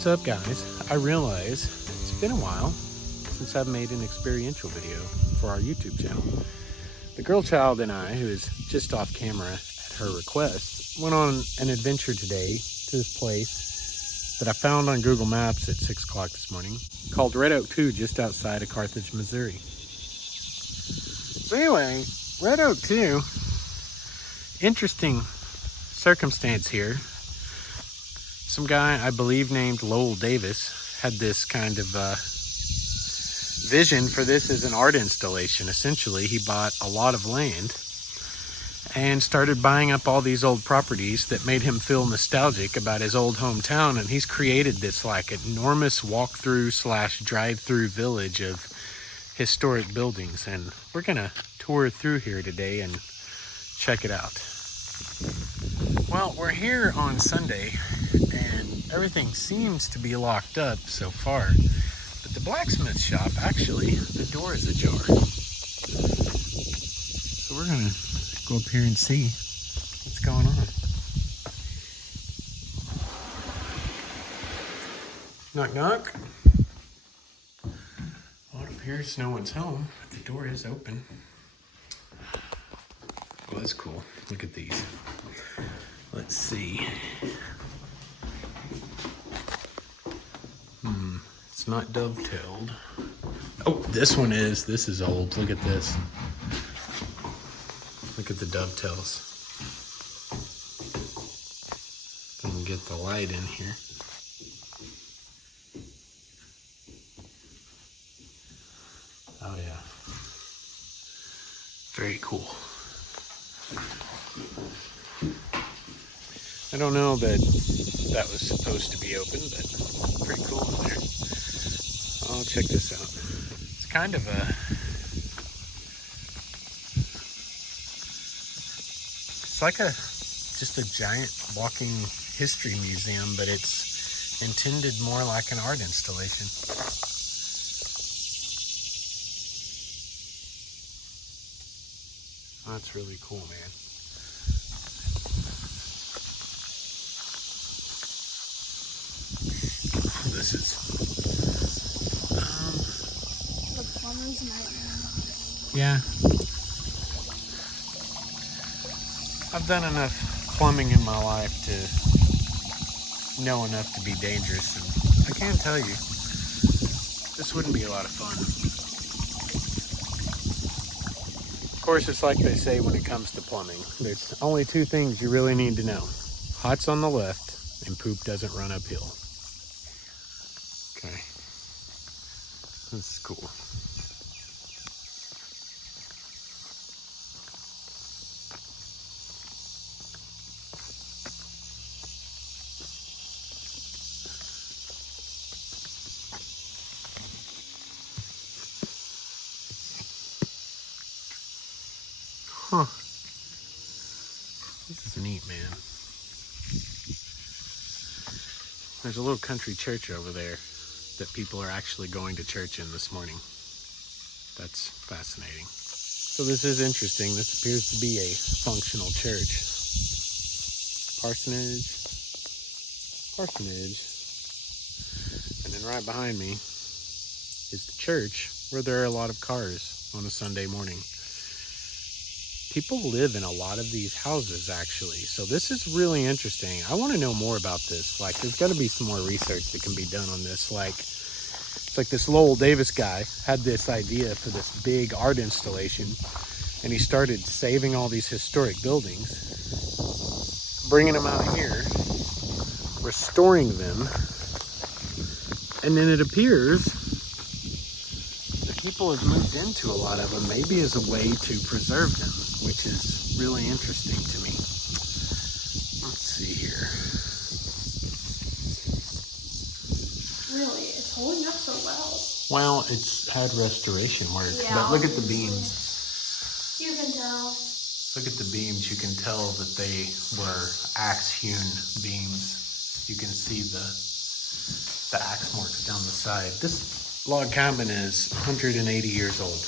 What's up, guys? I realize it's been a while since I've made an experiential video for our YouTube channel. The girl child and I, who is just off camera at her request, went on an adventure today to this place that I found on Google Maps at 6 o'clock this morning, called Red Oak 2, just outside of Carthage, Missouri. So anyway, Red Oak 2, interesting circumstance here. Some guy, I believe named Lowell Davis, had this kind of vision for this as an art installation. Essentially, he bought a lot of land and started buying up all these old properties that made him feel nostalgic about his old hometown, and he's created this like enormous walkthrough / drive-through village of historic buildings, and we're gonna tour through here today and check it out. Well, we're here on Sunday and everything seems to be locked up so far, but the blacksmith shop, actually, the door is ajar. So we're gonna go up here and see what's going on. Knock, knock. Well, it appears no one's home, but the door is open. Well, that's cool. Look at these. Let's see. It's not dovetailed. Oh, this one is. This is old. Look at this. Look at the dovetails. Can get the light in here. Oh yeah. Very cool. I don't know that that was supposed to be open, but pretty cool in there. I'll check this out. It's kind of it's like just a giant walking history museum, but it's intended more like an art installation. Oh, that's really cool, man. This is the plumber's nightmare. Yeah, I've done enough plumbing in my life to know enough to be dangerous, and I can tell you this wouldn't be a lot of fun. Of course, it's like they say when it comes to plumbing, there's only two things you really need to know: hot's on the left and poop doesn't run uphill. Okay, this is cool. Huh. This is neat, man. There's a little country church over there that people are actually going to church in this morning. That's fascinating. So this is interesting. This appears to be a functional church. Parsonage. And then right behind me is the church where there are a lot of cars on a Sunday morning. People live in a lot of these houses, actually. So this is really interesting. I want to know more about this. Like, there's got to be some more research that can be done on this. Like, it's like this Lowell Davis guy had this idea for this big art installation, and he started saving all these historic buildings, bringing them out here, restoring them, and then it appears that people have moved into a lot of them, maybe as a way to preserve them, which is really interesting to me. Let's see here. Really, it's holding up so well. Well, it's had restoration work, Yeah, but look at the beams. You can tell. Look at the beams. You can tell that they were axe-hewn beams. You can see the axe marks down the side. This log cabin is 180 years old.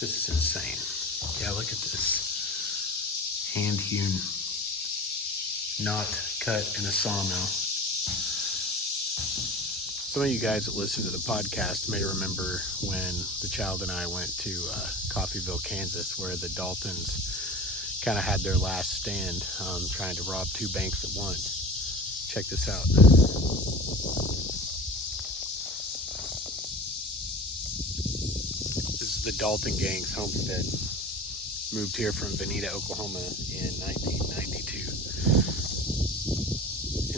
This is insane. Yeah, look at this. Hand-hewn, not cut in a sawmill. Some of you guys that listen to the podcast may remember when the child and I went to Coffeyville, Kansas, where the Daltons kind of had their last stand trying to rob 2 banks at once. Check this out. This is the Dalton gang's homestead. Moved here from Veneta, Oklahoma in 1992.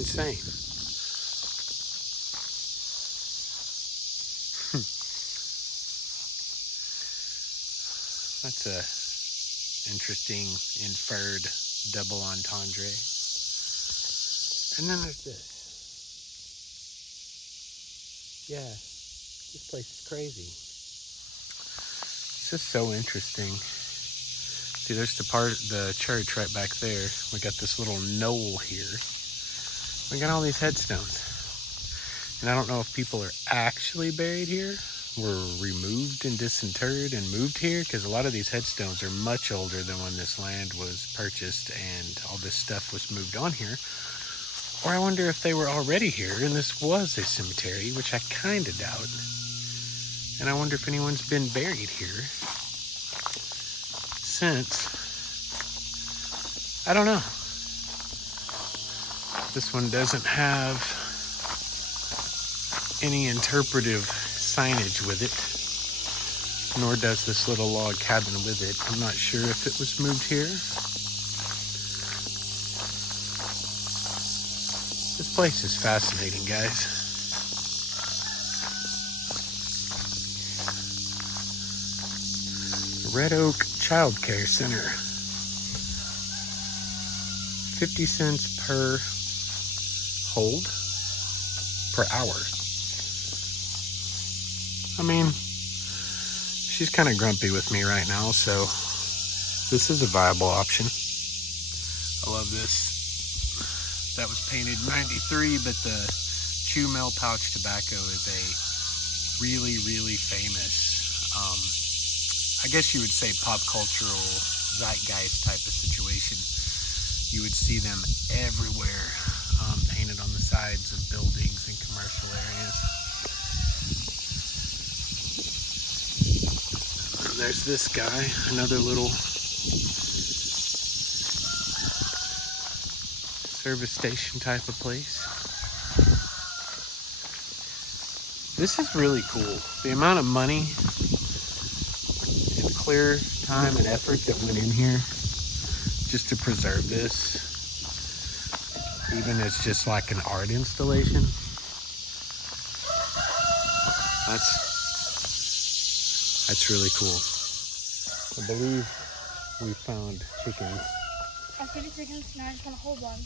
Insane. That's a interesting inferred double entendre. And then there's this. Yeah, this place is crazy. It's just so interesting. See, there's the church right back there. We got this little knoll here. We got all these headstones. And I don't know if people are actually buried here, were removed and disinterred and moved here, because a lot of these headstones are much older than when this land was purchased and all this stuff was moved on here. Or I wonder if they were already here and this was a cemetery, which I kind of doubt. And I wonder if anyone's been buried here since. I don't know. This one doesn't have any interpretive signage with it, nor does this little log cabin with it. I'm not sure if it was moved here. This place is fascinating, guys. Red Oak Child Care Center. 50 cents per hold per hour. I mean, she's kind of grumpy with me right now, so this is a viable option. I love this. That was painted in 93, but the chew mill pouch tobacco is a really, really famous, I guess you would say pop cultural zeitgeist type of situation. You would see them everywhere, painted on the sides of buildings and commercial areas. There's this guy, another little service station type of place. This is really cool. The amount of money and clear time and effort that went in here just to preserve this, even as just like an art installation. That's really cool. I believe we found chickens. I see the chickens and I just want to hold one.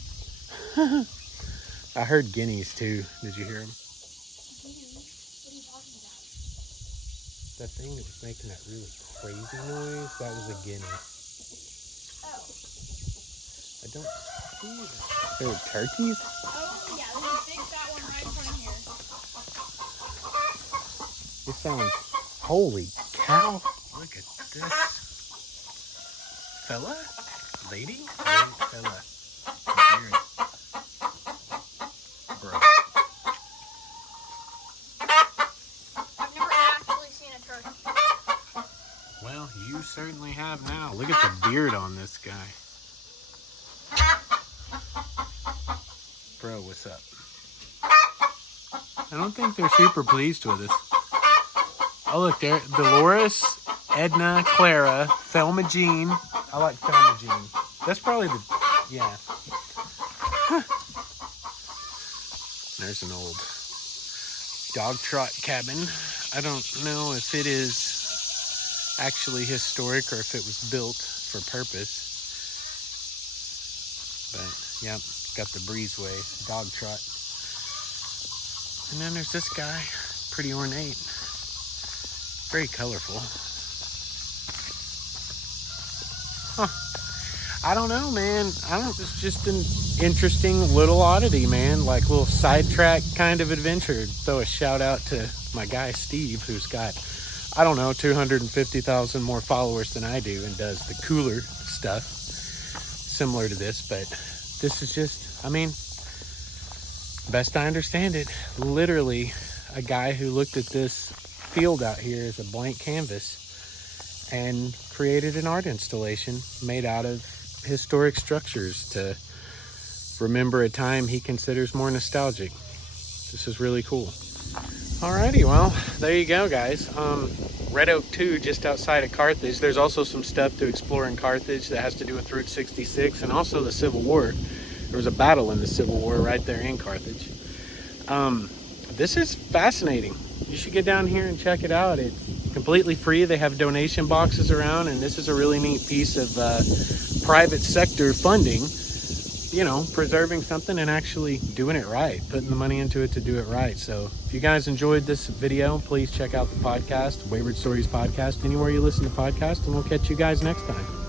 I heard guineas too. Did you hear them? Guineas? What are you talking about? That thing that was making that really crazy noise, that was a guinea. Oh. I don't see that. There were turkeys? Oh, yeah, there's a big fat one right in front of here. It sounds, holy cow. Look at this. Fella? Lady? Fella. Bro. I've never actually seen a turkey. Well, you certainly have now. Look at the beard on this guy. Bro, what's up? I don't think they're super pleased with us. Oh, look there. Dolores, Edna, Clara, Thelma Jean. I like Thelma Jean. That's probably the, yeah. Huh. There's an old dog trot cabin. I don't know if it is actually historic or if it was built for purpose. But, yep, it's got the breezeway, dog trot. And then there's this guy, pretty ornate. Very colorful. Huh. I don't know, man. It's just an interesting little oddity, man. Like little sidetrack kind of adventure. Throw a shout out to my guy, Steve, who's got, I don't know, 250,000 more followers than I do and does the cooler stuff similar to this. But this is just, I mean, best I understand it, literally a guy who looked at this field out here as a blank canvas and created an art installation made out of historic structures to remember a time he considers more nostalgic. This is really cool. Alrighty, well, there you go, guys. Red Oak 2, just outside of Carthage. There's also some stuff to explore in Carthage that has to do with Route 66 and also the Civil War. There was a battle in the Civil War right there in Carthage. This is fascinating. You should get down here and check it out. It's completely free. They have donation boxes around, and this is a really neat piece of private sector funding, you know, preserving something and actually doing it right, putting the money into it to do it right. So if you guys enjoyed this video, please check out the podcast, Wayward Stories Podcast, anywhere you listen to podcasts, and we'll catch you guys next time.